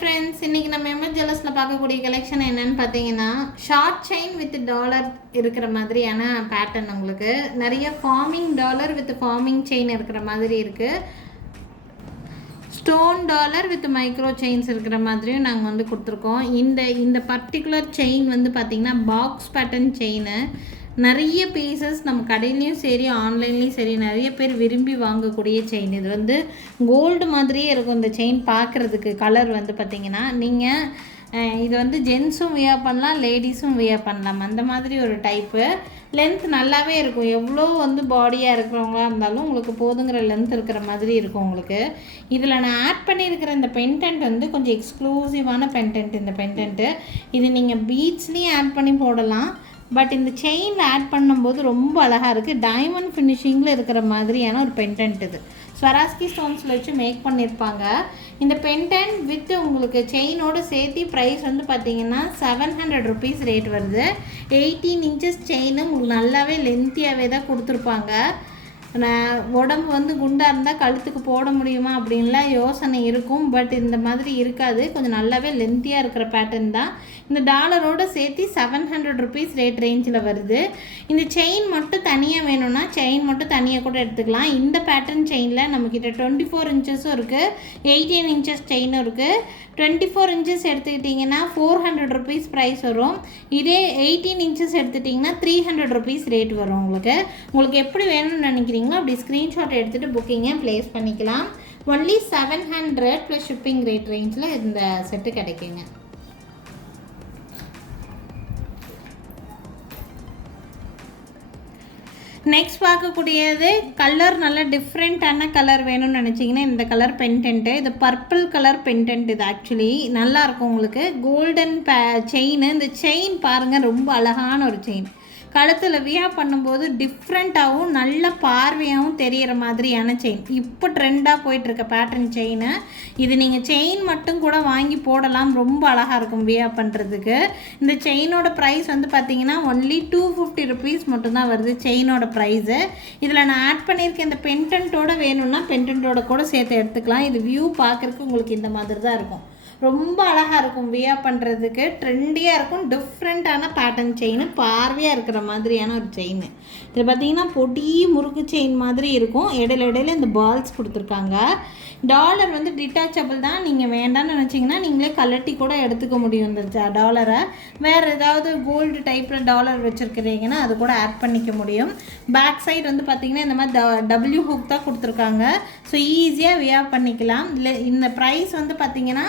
Friends, இன்றைக்கி நம்ம MS ஜுவல்லர்ஸில் பார்க்கக்கூடிய கலெக்ஷன் என்னென்னு பார்த்தீங்கன்னா, ஷார்ட் செயின் வித் டாலர் இருக்கிற மாதிரியான பேட்டர்ன். உங்களுக்கு நிறைய forming dollar with forming chain இருக்கிற மாதிரி இருக்குது. Stone dollar with micro chains இருக்கிற மாதிரியும் நாங்கள் வந்து கொடுத்துருக்கோம். இந்த பர்டிகுலர் செயின் வந்து பார்த்திங்கன்னா பாக்ஸ் பேட்டர்ன் செயின். நிறைய பீசஸ் நம்ம கடையிலையும் சரி ஆன்லைன்லேயும் சரி நிறைய பேர் விரும்பி வாங்கக்கூடிய செயின். இது வந்து கோல்டு மாதிரியே இருக்கும். இந்த செயின் பார்க்குறதுக்கு கலர் வந்து பார்த்திங்கன்னா நீங்கள் இது வந்து ஜென்ஸும் வியர் பண்ணலாம், லேடிஸும் வியர் பண்ணலாம். அந்த மாதிரி ஒரு டைப்பு. லென்த் நல்லாவே இருக்கும். எவ்வளோ வந்து பாடியாக இருக்கிறவங்களா இருந்தாலும் உங்களுக்கு போதுங்கிற லென்த் இருக்கிற மாதிரி இருக்கும் உங்களுக்கு. இதில் நான் ஆட் பண்ணியிருக்கிற இந்த பென்டென்ட் வந்து கொஞ்சம் எக்ஸ்க்ளூசிவான பென்டென்ட். இந்த பென்டென்ட்டு இது நீங்கள் பீட்ஸ்லேயும் ஆட் பண்ணி போடலாம். பட் இந்த செயினில் ஆட் பண்ணும்போது ரொம்ப அழகாக இருக்குது. டைமண்ட் ஃபினிஷிங்கில் இருக்கிற மாதிரியான ஒரு பென்டென்ட். இது ஸ்வராஸ்கி ஸ்டோன்ஸில் வச்சு மேக் பண்ணியிருப்பாங்க. இந்த பென்டென்ட் வித் உங்களுக்கு செயினோடு சேர்த்து ப்ரைஸ் வந்து பார்த்திங்கன்னா 700 ருபீஸ் ரேட் வருது. 18 இன்ச்சஸ் செயின் உங்களுக்கு நல்லாவே லென்த்தியாகவே தான் கொடுத்துருப்பாங்க. உடம்பு வந்து குண்டாக இருந்தால் கழுத்துக்கு போட முடியுமா அப்படின்லாம் யோசனை இருக்கும். பட் இந்த மாதிரி இருக்காது. கொஞ்சம் நல்லாவே லென்த்தியாக இருக்கிற பேட்டர்ன் தான். இந்த டாலரோடு சேர்த்து 700 ருபீஸ் ரேட் ரேஞ்சில் வருது. இந்த செயின் மட்டும் தனியாக வேணும்னா செயின் மட்டும் தனியாக கூட எடுத்துக்கலாம். இந்த பேட்டர்ன் செயினில் நம்மக்கிட்ட 24 இன்ச்சஸும் இருக்குது, 18 இன்ச்சஸ் செயினும் இருக்குது. 24 இன்ச்சஸ் எடுத்துக்கிட்டிங்கன்னா 400 ருபீஸ் ப்ரைஸ் வரும். இதே 18 இன்ச்சஸ் எடுத்துட்டிங்கன்னா 300 ருபீஸ் ரேட் வரும். உங்களுக்கு எப்படி வேணும்னு நினைக்கிறீங்களோ அப்படி ஸ்க்ரீன்ஷாட் எடுத்துகிட்டு புக்கிங்கை ப்ளேஸ் பண்ணிக்கலாம். ஒன்லி 700 ப்ளஸ் ஷிப்பிங் ரேட் ரேஞ்சில் இந்த செட்டு கிடைக்குங்க. நெக்ஸ்ட் பார்க்கக்கூடியது கலர் நல்ல டிஃப்ரெண்ட்டான கலர் வேணும்னு நினச்சிங்கன்னா இந்த கலர் பென்டென்ட்டு. இது பர்பிள் கலர் பென்டென்ட். இது ஆக்சுவலி நல்லாயிருக்கும் உங்களுக்கு. Golden chain. இந்த செயின் பாருங்கள், ரொம்ப அழகான ஒரு செயின். கழுத்தில் வியர் பண்ணும்போது டிஃப்ரெண்ட்டாகவும் நல்ல பார்வையாகவும் தெரிகிற மாதிரியான செயின். இப்போ ட்ரெண்டாக போயிட்டுருக்க பேட்டர்ன் செயின். இது நீங்கள் செயின் மட்டும் கூட வாங்கி போடலாம். ரொம்ப அழகாக இருக்கும் வியர் பண்ணுறதுக்கு. இந்த செயினோட ப்ரைஸ் வந்து பார்த்திங்கன்னா ஒன்லி 250 ருபீஸ் மட்டும்தான் வருது செயினோட ப்ரைஸு. இதில் நான் ஆட் பண்ணியிருக்கேன். இந்த பென்டென்ட்டோடு வேணும்னா பென்டென்ட்டோட கூட சேர்த்து எடுத்துக்கலாம். இது வியூ பார்க்குறதுக்கு உங்களுக்கு இந்த மாதிரி தான் இருக்கும். ரொம்ப அழகாக இருக்கும் வியர் பண்ணுறதுக்கு. ட்ரெண்டியாக இருக்கும். டிஃப்ரெண்ட்டான பேட்டர்ன் செயின். பார்வையாக இருக்கிற மாதிரியான ஒரு செயின். இது பார்த்திங்கன்னா பொடி முறுக்கு செயின் மாதிரி இருக்கும். இடையில இந்த பால்ஸ் கொடுத்துருக்காங்க. டாலர் வந்து டிட்டாச்சபிள் தான். நீங்கள் வேண்டாம்னு நினச்சிங்கன்னா நீங்களே கலட்டி கூட எடுத்துக்க முடியும் இந்த டாலரை. வேறு ஏதாவது கோல்டு டைப்பில் டாலர் வச்சுருக்கிறீங்கன்னா அது கூட ஆட் பண்ணிக்க முடியும். பேக் சைடு வந்து பார்த்திங்கன்னா இந்த மாதிரி டபிள்யூ ஹூக் தான் கொடுத்துருக்காங்க. ஸோ ஈஸியாக வியர் பண்ணிக்கலாம். இல்லை இந்த ப்ரைஸ் வந்து பார்த்திங்கன்னா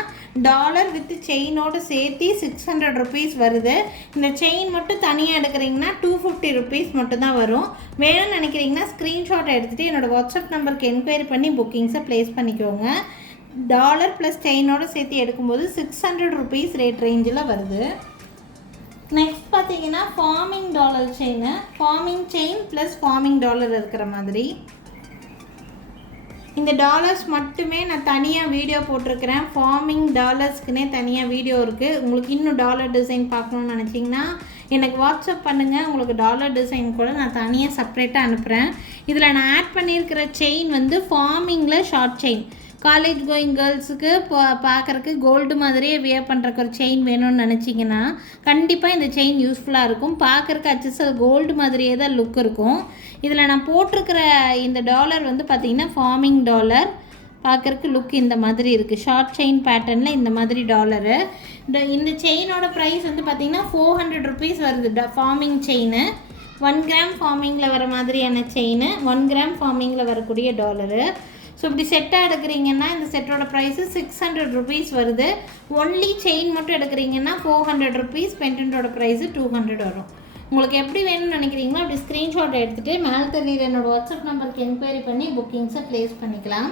டாலர் வித் செயினோடு சேர்த்து 600 ருபீஸ் வருது. இந்த செயின் மட்டும் தனியாக எடுக்கிறீங்கன்னா 250 ருபீஸ் மட்டும்தான் வரும். வேணும்னு நினைக்கிறீங்கன்னா ஸ்க்ரீன்ஷாட் எடுத்துகிட்டு என்னோடய வாட்ஸ்அப் நம்பருக்கு என்கொயரி பண்ணி புக்கிங்ஸை ப்ளேஸ் பண்ணிக்கோங்க. டாலர் ப்ளஸ் செயினோடு சேர்த்து எடுக்கும்போது 600 ருபீஸ் ரேட் ரேஞ்சில் வருது. நெக்ஸ்ட் பார்த்தீங்கன்னா farming dollar chain. Farming chain plus farming dollar இருக்கிற மாதிரி. இந்த டாலர்ஸ் மட்டுமே நான் தனியாக வீடியோ போட்டிருக்கிறேன். ஃபார்மிங் டாலர்ஸ்க்குனே தனியாக வீடியோ இருக்குது. உங்களுக்கு இன்னும் டாலர் டிசைன் பார்க்கணுன்னு நினச்சிங்கன்னா எனக்கு வாட்ஸ்அப் பண்ணுங்கள். உங்களுக்கு டாலர் டிசைன் கூட நான் தனியாக செப்ரேட்டாக அனுப்புகிறேன். இதில் நான் ஆட் பண்ணியிருக்கிற செயின் வந்து ஃபார்மிங்கில் ஷார்ட் செயின். காலேஜ் கோயிங் கேர்ள்ஸுக்கு பார்க்குறக்கு கோல்டு மாதிரியே வியர் பண்ணுறக்கு ஒரு செயின் வேணும்னு நினச்சிங்கன்னா கண்டிப்பாக இந்த செயின் யூஸ்ஃபுல்லாக இருக்கும். பார்க்குறக்கு அச்சசல் கோல்டு மாதிரியே தான் லுக் இருக்கும். இதில் நான் போட்டிருக்கிற இந்த டாலர் வந்து பார்த்திங்கன்னா ஃபார்மிங் டாலர். பார்க்குறக்கு லுக் இந்த மாதிரி இருக்குது. ஷார்ட் செயின் பேட்டர்னில் இந்த மாதிரி டாலரு. இந்த செயினோட ப்ரைஸ் வந்து பார்த்திங்கன்னா 400 ருபீஸ் வருது. ஃபார்மிங் செயின் 1 கிராம் ஃபார்மிங்கில் வர மாதிரியான செயின். 1 கிராம் ஃபார்மிங்கில் வரக்கூடிய டாலரு. ஸோ இப்படி செட்டாக எடுக்கிறீங்கன்னா இந்த செட்டோட ப்ரைஸு 600 ருபீஸ் வருது. ஒன்லி செயின் மட்டும் எடுக்கிறீங்கன்னா 400 ருபீஸ். பென்டென்ட்டோட ப்ரைஸு 200 வரும். உங்களுக்கு எப்படி வேணும்னு நினைக்கிறீங்களோ அப்படி ஸ்க்ரீன்ஷாட் எடுத்துகிட்டு மேலே தெரியுற என்னோடய வாட்ஸ்அப் நம்பருக்கு என்கொயரி பண்ணி புக்கிங்ஸை ப்ளேஸ் பண்ணிக்கலாம்.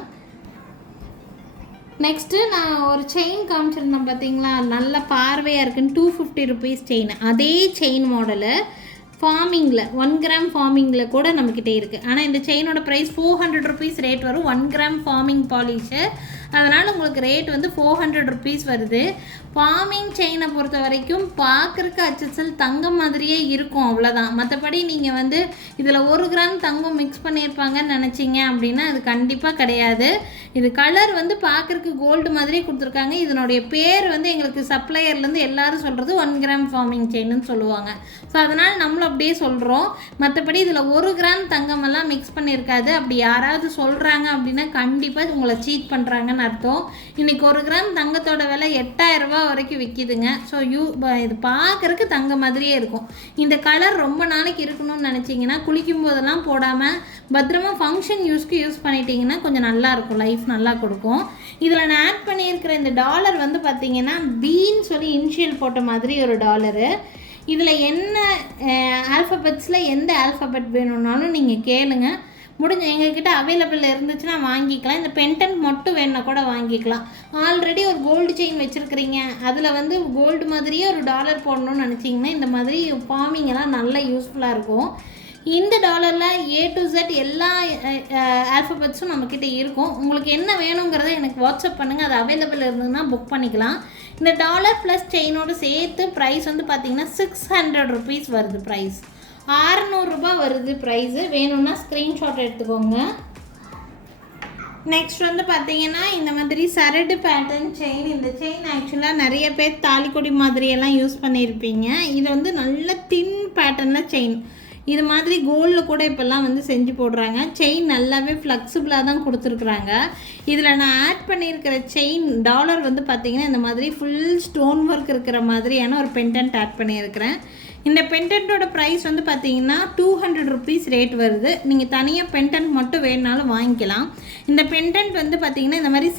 நெக்ஸ்ட்டு நான் ஒரு செயின் காமிச்சிருந்தேன் பார்த்தீங்களா, நல்ல பார்வையாக இருக்குன்னு 250 ருபீஸ் செயின். அதே செயின் மாடலு ஃபார்மிங்கில் 1 கிராம் ஃபார்மிங்கில் கூட நம்மக்கிட்டே இருக்குது. ஆனால் இந்த செயினோட ப்ரைஸ் 400 ருபீஸ் ரேட் வரும். 1 கிராம் ஃபார்மிங் பாலிஷு. அதனால் உங்களுக்கு ரேட் வந்து 400 ருபீஸ் வருது. ஃபார்மிங் செயினை பொறுத்த வரைக்கும் பார்க்குறக்கு HSL தங்கம் மாதிரியே இருக்கும், அவ்வளோதான். மற்றபடி நீங்கள் வந்து இதில் 1 கிராம் தங்கம் மிக்ஸ் பண்ணியிருப்பாங்கன்னு நினச்சிங்க அப்படின்னா அது கண்டிப்பாக கிடையாது. இது கலர் வந்து பார்க்குறக்கு கோல்டு மாதிரியே கொடுத்துருக்காங்க. இதனுடைய பேர் வந்து எங்களுக்கு சப்ளையர்லேருந்து எல்லோரும் சொல்கிறது 1 கிராம் ஃபார்மிங் செயின்னு சொல்லுவாங்க. ஸோ அதனால் நம்மளும் அப்படியே சொல்கிறோம். மற்றபடி இதில் 1 கிராம் தங்கமெல்லாம் மிக்ஸ் பண்ணியிருக்காது. அப்படி யாராவது சொல்கிறாங்க அப்படின்னா கண்டிப்பாக உங்களை சீட் பண்ணுறாங்கன்னு அர்த்தம். இன்றைக்கி 1 கிராம் தங்கத்தோட விலை 8000 ரூபா வரைக்கும் விற்கிதுங்க. ஸோ இது பார்க்குறக்கு தங்க மாதிரியே இருக்கும். இந்த கலர் ரொம்ப நாளைக்கு இருக்கணும்னு நினச்சிங்கன்னா குளிக்கும் போதெல்லாம் போடாமல் பத்திரமா ஃபங்க்ஷன் யூஸ்க்கு யூஸ் பண்ணிட்டீங்கன்னா கொஞ்சம் நல்லாயிருக்கும், லைஃப் நல்லா கொடுக்கும். இதில் நான் ஆட் பண்ணியிருக்கிற இந்த டாலர் வந்து பார்த்திங்கன்னா பீன்னு சொல்லி இனிஷியல் போட்ட மாதிரி ஒரு டாலரு. இதில் என்ன ஆல்ஃபபெட்ஸில் எந்த ஆல்ஃபபெட் வேணும்னாலும் நீங்கள் கேளுங்க, முடிஞ்ச எங்ககிட்ட அவைலபிள் இருந்துச்சுன்னா வாங்கிக்கலாம். இந்த பென்டன்ட் மட்டும் வேணுன்னா கூட வாங்கிக்கலாம். ஆல்ரெடி ஒரு கோல்டு செயின் வச்சுருக்கிறீங்க, அதில் வந்து கோல்டு மாதிரியே ஒரு டாலர் போடணும்னு நினச்சிங்கன்னா இந்த மாதிரி ஃபார்மிங் எல்லாம் நல்லா யூஸ்ஃபுல்லாக இருக்கும். இந்த டாலரில் A to Z எல்லா ஆல்ஃபபெட்ஸும் நம்மக்கிட்ட இருக்கும். உங்களுக்கு என்ன வேணுங்கிறத எனக்கு வாட்ஸ்அப் பண்ணுங்கள், அது அவைலபிள் இருந்ததுன்னா புக் பண்ணிக்கலாம். இந்த டாலர் ப்ளஸ் செயினோடு சேர்த்து ப்ரைஸ் வந்து பார்த்திங்கன்னா 600 ருபீஸ் வருது. ப்ரைஸ் 600 ரூபா வருது ப்ரைஸு. வேணும்னா ஸ்க்ரீன்ஷாட் எடுத்துக்கோங்க. நெக்ஸ்ட் வந்து பார்த்திங்கன்னா இந்த மாதிரி சரடு பேட்டர்ன் செயின். இந்த செயின் ஆக்சுவலாக நிறைய பேர் தாலிக்கொடி மாதிரியெல்லாம் யூஸ் பண்ணியிருப்பீங்க. இது வந்து நல்ல தின் பேட்டர்னில் செயின். இது மாதிரி கோல்டில் கூட இப்போல்லாம் வந்து செஞ்சு போடுறாங்க. செயின் நல்லாவே ஃப்ளெக்சிபிளாக தான் கொடுத்துருக்குறாங்க. இதில் நான் ஆட் பண்ணியிருக்கிற செயின் டாலர் வந்து பார்த்திங்கன்னா இந்த மாதிரி ஃபுல் ஸ்டோன் ஒர்க் இருக்கிற மாதிரியான ஒரு பெண்டன்ட் ஆட் பண்ணியிருக்கிறேன். இந்த பெண்டன்ட்டோட ப்ரைஸ் வந்து பார்த்திங்கன்னா 200 ருபீஸ் ரேட் வருது. நீங்கள் தனியாக பெண்டன்ட் மட்டும் வேணுனாலும் வாங்கிக்கலாம். இந்த பெண்டன்ட் வந்து பார்த்திங்கன்னா இந்த மாதிரி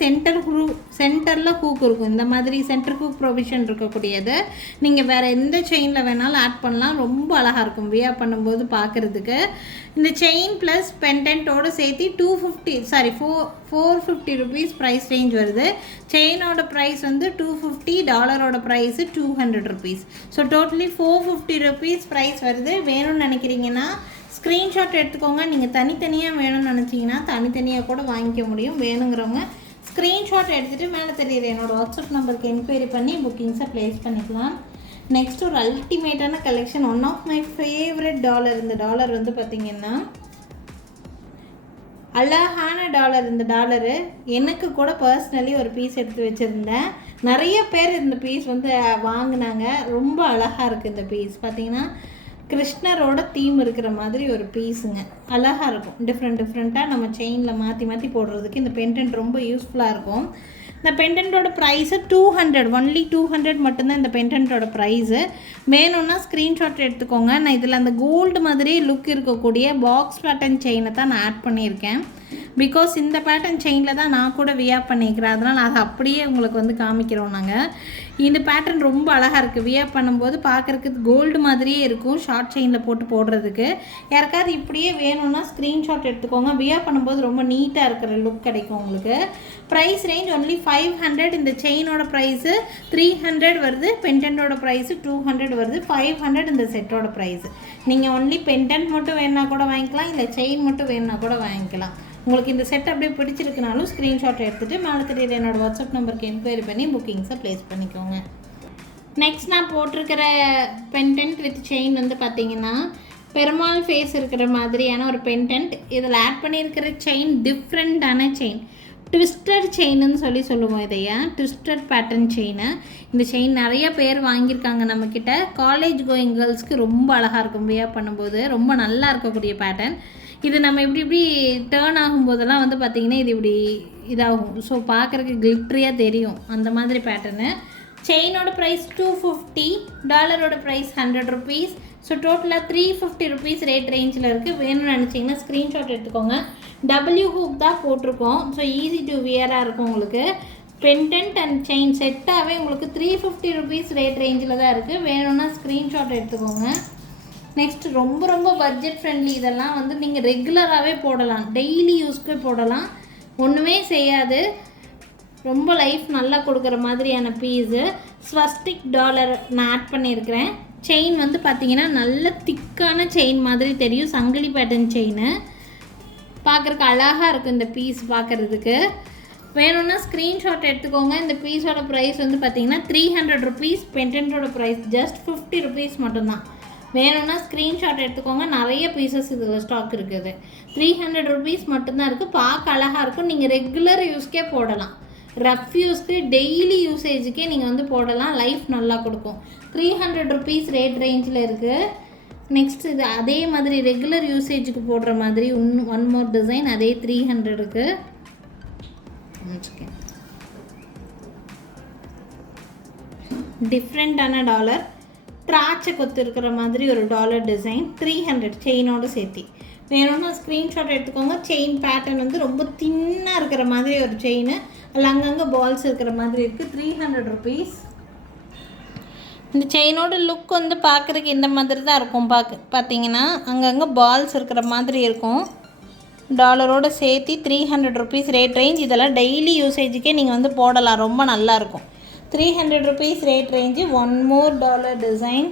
சென்டரில் ஹூக் இருக்கும். இந்த மாதிரி சென்டர் ஹூக் ப்ரொவிஷன் இருக்கக்கூடியது. நீங்கள் வேறு எந்த செயினில் வேணாலும் ஆட் பண்ணலாம். ரொம்ப அழகாக இருக்கும் வியர் பண்ணும்போது பார்க்குறதுக்கு. இந்த செயின் ப்ளஸ் பெண்டன்ட்டோடு சேர்த்து 450 ருபீஸ் ப்ரைஸ் ரேஞ்ச் வருது. செயினோட ப்ரைஸ் வந்து 250, டாலரோட price 200 rupees. So totally 450 rupees price வருது. வேணும்னு நினைக்கிறீங்கன்னா ஸ்க்ரீன்ஷாட் எடுத்துக்கோங்க. நீங்கள் தனித்தனியாக வேணும்னு நினச்சிங்கன்னா தனித்தனியாக கூட வாங்கிக்க முடியும். வேணுங்கிறவங்க ஸ்க்ரீன்ஷாட் எடுத்துகிட்டு மேலே தெரியுது என்னோடய வாட்ஸ்அப் நம்பருக்கு என்கொயரி பண்ணி புக்கிங்ஸை ப்ளேஸ் பண்ணிக்கலாம். நெக்ஸ்ட் ஒரு அல்டிமேட்டான collection, one of my favourite dollar. இந்த டாலர் வந்து பார்த்திங்கன்னா அழகான டாலர். இந்த டாலரு எனக்கு கூட பர்சனலி ஒரு பீஸ் எடுத்து வச்சுருந்தேன். நிறைய பேர் இந்த பீஸ் வந்து வாங்கினாங்க. ரொம்ப அழகாக இருக்குது இந்த பீஸ். பார்த்திங்கன்னா கிருஷ்ணரோட தீம் இருக்கிற மாதிரி ஒரு பீஸுங்க. அழகாக இருக்கும். டிஃப்ரெண்ட்டாக நம்ம செயினில் மாற்றி போடுறதுக்கு இந்த பெண்டன்ட் ரொம்ப யூஸ்ஃபுல்லாக இருக்கும். இந்த பெண்டன்ட்டோட ப்ரைஸு 200, ஒன்லி 200 மட்டும்தான் இந்த பெண்டன்ட்டோட ப்ரைஸு. வேணும்னா ஸ்க்ரீன்ஷாட் எடுத்துக்கோங்க. நான் இதில் அந்த கோல்டு மாதிரியே லுக் இருக்கக்கூடிய பாக்ஸ் பேட்டர்ன் செயினை தான் நான் ஆட் பண்ணியிருக்கேன். பிகாஸ் இந்த பேட்டர்ன் செயினில் தான் நான் கூட வியர் பண்ணிக்கிறேன். அதனால் அதை அப்படியே உங்களுக்கு வந்து காமிக்கிறோம் நாங்கள். இந்த பேட்டர்ன் ரொம்ப அழகாக இருக்குது. வியர் பண்ணும்போது பார்க்குறதுக்கு கோல்டு மாதிரியே இருக்கும். ஷார்ட் செயினில் போடுறதுக்கு யாருக்காவது இப்படியே வேணும்னா ஸ்க்ரீன்ஷாட் எடுத்துக்கோங்க. வியர் பண்ணும்போது ரொம்ப நீட்டாக இருக்கிற லுக் கிடைக்கும் உங்களுக்கு. Price range only 500. இந்த செயினோட ப்ரைஸு 300 வருது. பெண்டன்ட்டோட ப்ரைஸு 200 வருது. 500 இந்த செட்டோட ப்ரைஸு. நீங்கள் ஒன்லி பெண்டன்ட் மட்டும் வேணுன்னா கூட வாங்கிக்கலாம், இல்லை செயின் மட்டும் வேணுன்னா கூட வாங்கிக்கலாம். உங்களுக்கு இந்த செட் அப்படியே பிடிச்சிருக்குனாலும் ஸ்க்ரீன்ஷாட் எடுத்துகிட்டு மேலே தெரியுது என்னோடய வாட்ஸ்அப் நம்பருக்கு என்கொயரி பண்ணி புக்கிங்ஸை ப்ளேஸ் பண்ணிக்கோங்க. நெக்ஸ்ட் நான் போட்டிருக்கிற பெண்டன்ட் வித் செயின் வந்து பார்த்திங்கன்னா பெருமாள் ஃபேஸ் இருக்கிற மாதிரியான ஒரு பெண்டன்ட். இதில் ஆட் பண்ணியிருக்கிற செயின் டிஃப்ரெண்ட்டான செயின், ட்விஸ்டட் செயின்னு சொல்லுவோம். இதையா ட்விஸ்டட் பேட்டர்ன் செயின். இந்த செயின் நிறைய பேர் வாங்கியிருக்காங்க நம்மக்கிட்ட. காலேஜ் கோயிங் கேர்ள்ஸ்க்கு ரொம்ப அழகாக இருக்கும். வியர் பண்ணும்போது ரொம்ப நல்லா இருக்கக்கூடிய பேட்டர்ன். இது நம்ம இப்படி டேர்ன் ஆகும்போதெல்லாம் வந்து பார்த்திங்கன்னா இது இப்படி இதாகும். ஸோ பார்க்குறதுக்கு கிளிட்ரியாக தெரியும் அந்த மாதிரி பேட்டர்னு. செயினோட ப்ரைஸ் 250, டாலரோட ப்ரைஸ் 100 ருபீஸ். ஸோ டோட்டலாக 350 ருபீஸ் ரேட் ரேஞ்சில் இருக்குது. வேணும்னு நினச்சிங்கன்னா ஸ்க்ரீன்ஷாட் எடுத்துக்கோங்க. W ஹூக் தான் போட்டிருக்கோம். ஸோ ஈஸி டு வியராக இருக்கும் உங்களுக்கு. பெண்டன்ட் அண்ட் செயின் செட்டாகவே உங்களுக்கு 350 ருபீஸ் ரேட் ரேஞ்சில் தான் இருக்குது. வேணும்னா ஸ்க்ரீன்ஷாட் எடுத்துக்கோங்க. நெக்ஸ்ட் ரொம்ப பட்ஜெட் ஃப்ரெண்ட்லி. இதெல்லாம் வந்து நீங்கள் ரெகுலராகவே போடலாம், டெய்லி யூஸ்க்கு போடலாம், ஒன்றுமே செய்யாது. ரொம்ப லைஃப் நல்லா கொடுக்குற மாதிரியான பீஸு. ஸ்வஸ்டிக் டாலர் நான் ஆட் பண்ணியிருக்கிறேன். செயின் வந்து பார்த்திங்கன்னா நல்ல திக்கான செயின் மாதிரி தெரியும். சங்கிலி பேட்டர்ன் செயின் பார்க்குறக்கு அழகாக இருக்குது இந்த பீஸ் பார்க்குறதுக்கு. வேணும்னா ஸ்க்ரீன்ஷாட் எடுத்துக்கோங்க. இந்த பீஸோட ப்ரைஸ் வந்து பார்த்தீங்கன்னா 300 ருபீஸ். பெண்டன்ட்டோட ப்ரைஸ் ஜஸ்ட் 50 ருபீஸ் மட்டும்தான். வேணும்னா ஸ்க்ரீன்ஷாட் எடுத்துக்கோங்க. நிறைய பீசஸ் இதில் ஸ்டாக் இருக்குது. 300 ருபீஸ் மட்டும்தான் இருக்குது. பார்க்க அழகாக இருக்கும். நீங்கள் ரெகுலர் யூஸ்க்கே போடலாம். ரஃப் யூஸ்க்கு டெய்லி யூசேஜுக்கே நீங்கள் வந்து போடலாம். லைஃப் நல்லா கொடுக்கும். 300 ருபீஸ் ரேட் ரேஞ்சில் இருக்குது. நெக்ஸ்ட் இது அதே மாதிரி ரெகுலர் யூசேஜுக்கு போடுற மாதிரி ஒன் மோர் டிசைன் அதே 300க்கு. டிஃப்ரெண்ட்டான டாலர் திராட்சை கொத்து இருக்கிற மாதிரி ஒரு டாலர் டிசைன் 300 செயினோடு சேர்த்தி. வேணும்னா ஸ்க்ரீன்ஷாட் எடுத்துக்கோங்க. செயின் பேட்டர்ன் வந்து ரொம்ப தின்னாக இருக்கிற மாதிரி ஒரு செயின், அதில் அங்கங்கே பால்ஸ் இருக்கிற மாதிரி இருக்குது. 300 ருபீஸ். இந்த செயினோட லுக் வந்து பார்க்குறதுக்கு இந்த மாதிரி தான் இருக்கும். பார்த்தீங்கன்னா அங்கங்கே பால்ஸ் இருக்கிற மாதிரி இருக்கும். டாலரோடு சேர்த்து 300 ருபீஸ் ரேட் ரேஞ்ச். இதெல்லாம் டெய்லி யூசேஜுக்கே நீங்கள் வந்து போடலாம். ரொம்ப நல்லாயிருக்கும். 300 rupees rate range. One more dollar design.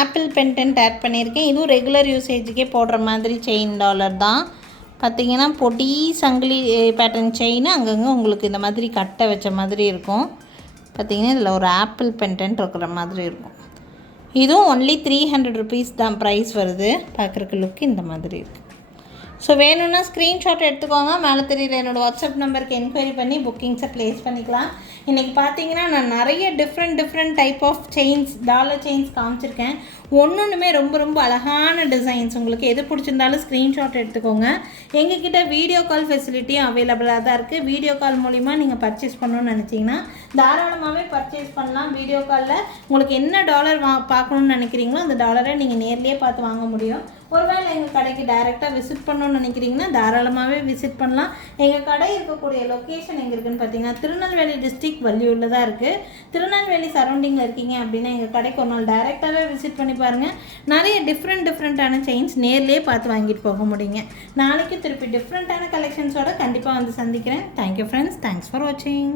Apple pendant add பண்ணியிருக்கேன். இதுவும் ரெகுலர் யூசேஜுக்கே போடுற மாதிரி செயின் டாலர் தான். பார்த்திங்கன்னா பொடி சங்கிலி பேட்டர்ன் செயின், அங்கங்கே உங்களுக்கு இந்த மாதிரி கட்டை வச்ச மாதிரி இருக்கும். பார்த்திங்கன்னா இதில் ஒரு ஆப்பிள் பெண்டன்ட் இருக்கிற மாதிரி இருக்கும். இதுவும் ஒன்லி 300 ருபீஸ் தான் ப்ரைஸ் வருது. பார்க்குறக்கு லுக்கு இந்த மாதிரி இருக்குது. ஸோ வேணும்னா ஸ்க்ரீன்ஷாட் எடுத்துக்கோங்க. மேலே தெரியுற என்னோடய வாட்ஸ்அப் நம்பருக்கு என்கொயரி பண்ணி புக்கிங்ஸை ப்ளேஸ் பண்ணிக்கலாம். இன்றைக்கி பார்த்தீங்கன்னா நான் நிறைய different type of chains, dollar chains காமிச்சிருக்கேன். ஒன்றுமே ரொம்ப அழகான டிசைன்ஸ். உங்களுக்கு எது பிடிச்சிருந்தாலும் ஸ்க்ரீன்ஷாட் எடுத்துக்கோங்க. எங்ககிட்ட வீடியோ கால் ஃபெசிலிட்டியும் அவைலபிளாக தான் இருக்குது. வீடியோ கால் மூலிமா நீங்கள் பர்ச்சேஸ் பண்ணணும்னு நினச்சிங்கன்னா தாராளமாகவே பர்ச்சேஸ் பண்ணலாம். வீடியோ காலில் உங்களுக்கு என்ன டாலர் பார்க்கணுன்னு நினைக்கிறீங்களோ அந்த டாலரை நீங்கள் நேர்லேயே பார்த்து வாங்க முடியும். ஒருவேளை எங்கள் கடைக்கு டைரெக்டாக விசிட் பண்ணணும்னு நினைக்கிறீங்கன்னா தாராளமாகவே விசிட் பண்ணலாம். எங்கள் கடை இருக்கக்கூடிய லொக்கேஷன் எங்கே இருக்குதுன்னு பார்த்தீங்கன்னா திருநெல்வேலி டிஸ்ட்ரிக்ட் வள்ளியூரில் தான் இருக்குது. திருநெல்வேலி சரௌண்டிங்கில் இருக்கீங்க அப்படின்னா எங்கள் கடைக்கு ஒரு நாள் டைரெக்டாகவே விசிட் பண்ணி பாருங்கள். நிறைய டிஃப்ரெண்ட்டான செயின்ஸ் நேர்லேயே பார்த்து வாங்கிட்டு போக முடியுங்க. நாளைக்கு திருப்பி டிஃப்ரெண்ட்டான கலெக்ஷன்ஸோடு கண்டிப்பாக வந்து சந்திக்கிறேன். Thank you friends. தேங்க்ஸ் ஃபார் வாட்சிங்.